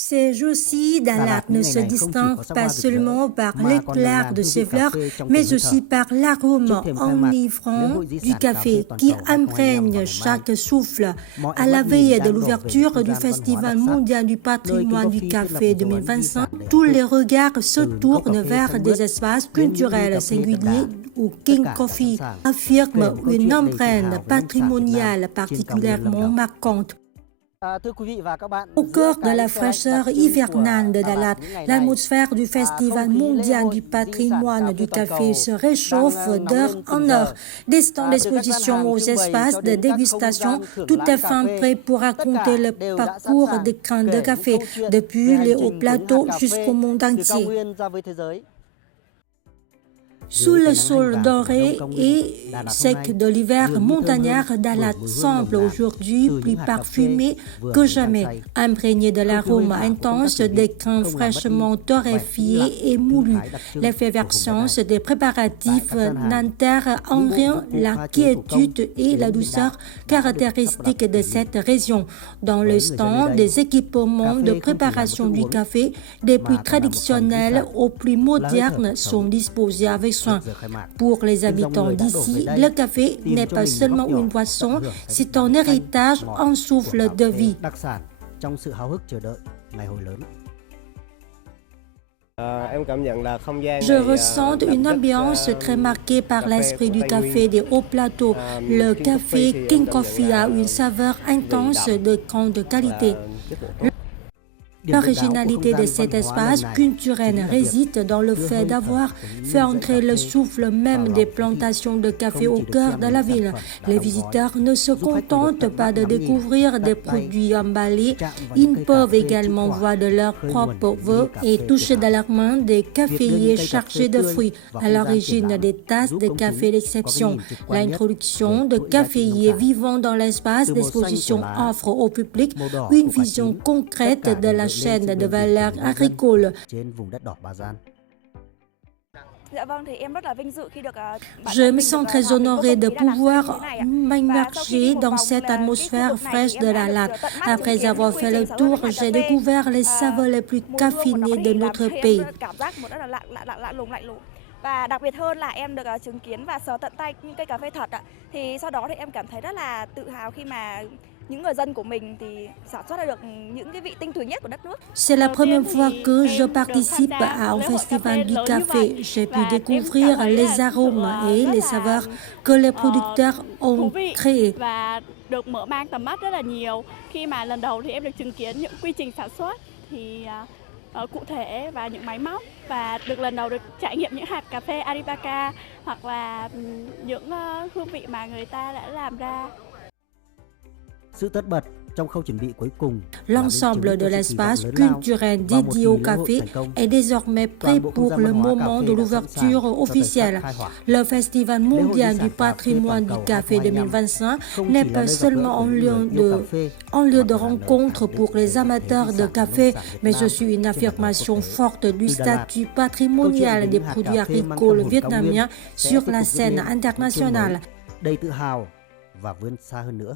Ces jours-ci, Dalat ne se distingue pas seulement par l'éclat de ses fleurs, mais aussi par l'arôme enivrant du café qui imprègne chaque souffle. À la veille de l'ouverture du Festival mondial du patrimoine du café 2025, tous les regards se tournent vers des espaces culturels singuliers où King Coffee affirme une empreinte patrimoniale particulièrement marquante. Au cœur de la fraîcheur hivernale de Dalat, l'atmosphère du Festival mondial du patrimoine du café se réchauffe d'heure en heure. Des stands d'exposition aux espaces de dégustation, tout est fin prêt pour raconter le parcours des grains de café, depuis les hauts plateaux jusqu'au monde entier. Sous le sol doré et sec de l'hiver montagnard, Dalat semble aujourd'hui plus parfumé que jamais, imprégné de l'arôme intense des grains fraîchement torréfiés et moulus. L'effervescence des préparatifs n'enterre en rien la quiétude et la douceur caractéristiques de cette région. Dans le stand, des équipements de préparation du café, des plus traditionnels aux plus modernes, sont disposés avec soin. Pour les habitants d'ici, le café n'est pas seulement une boisson, c'est un héritage, un souffle de vie. Je ressens une ambiance très marquée par l'esprit du café des hauts plateaux. Le café King Coffee a une saveur intense de grande qualité. L'originalité de cet espace culturel réside dans le fait d'avoir fait entrer le souffle même des plantations de café au cœur de la ville. Les visiteurs ne se contentent pas de découvrir des produits emballés, ils peuvent également voir de leur propre vœu et toucher de leurs mains des caféiers chargés de fruits, à l'origine des tasses de café d'exception. L'introduction de caféiers vivants dans l'espace d'exposition offre au public une vision concrète de la chaîne de valeur agricole. Je me sens très honorée de pouvoir m'immerger dans cette atmosphère fraîche de Dalat. Après avoir fait le tour, j'ai découvert les saveurs les plus raffinées de notre pays. Và đặc biệt hơn là em được chứng kiến và sờ tận tay những cây cà phê thật ạ. Thì sau đó thì em cảm thấy rất là tự hào khi mà những người dân của mình thì sản xuất ra được những cái vị tinh túy nhất của đất nước. C'est la première fois que je participe à un festival du café. J'ai pu découvrir les arômes et les saveurs que les producteurs ont créés. Và được mở mang tầm mắt rất là nhiều khi mà lần đầu thì em được chứng kiến những quy trình sản xuất thì cụ thể và những máy móc, và được lần đầu được trải nghiệm những hạt cà phê Aripaka hoặc là những hương vị mà người ta đã làm ra. Sự tất bật trong khâu chuẩn bị cuối cùng. L'ensemble de l'espace culturel dédié au café est désormais prêt pour le moment de l'ouverture officielle. Le Festival mondial du patrimoine du café 2025 n'est pas seulement un lieu de rencontre pour les amateurs de café, mais aussi une affirmation forte du statut patrimonial des produits agricoles vietnamiens sur la scène internationale. Đầy tự hào và vươn xa hơn nữa.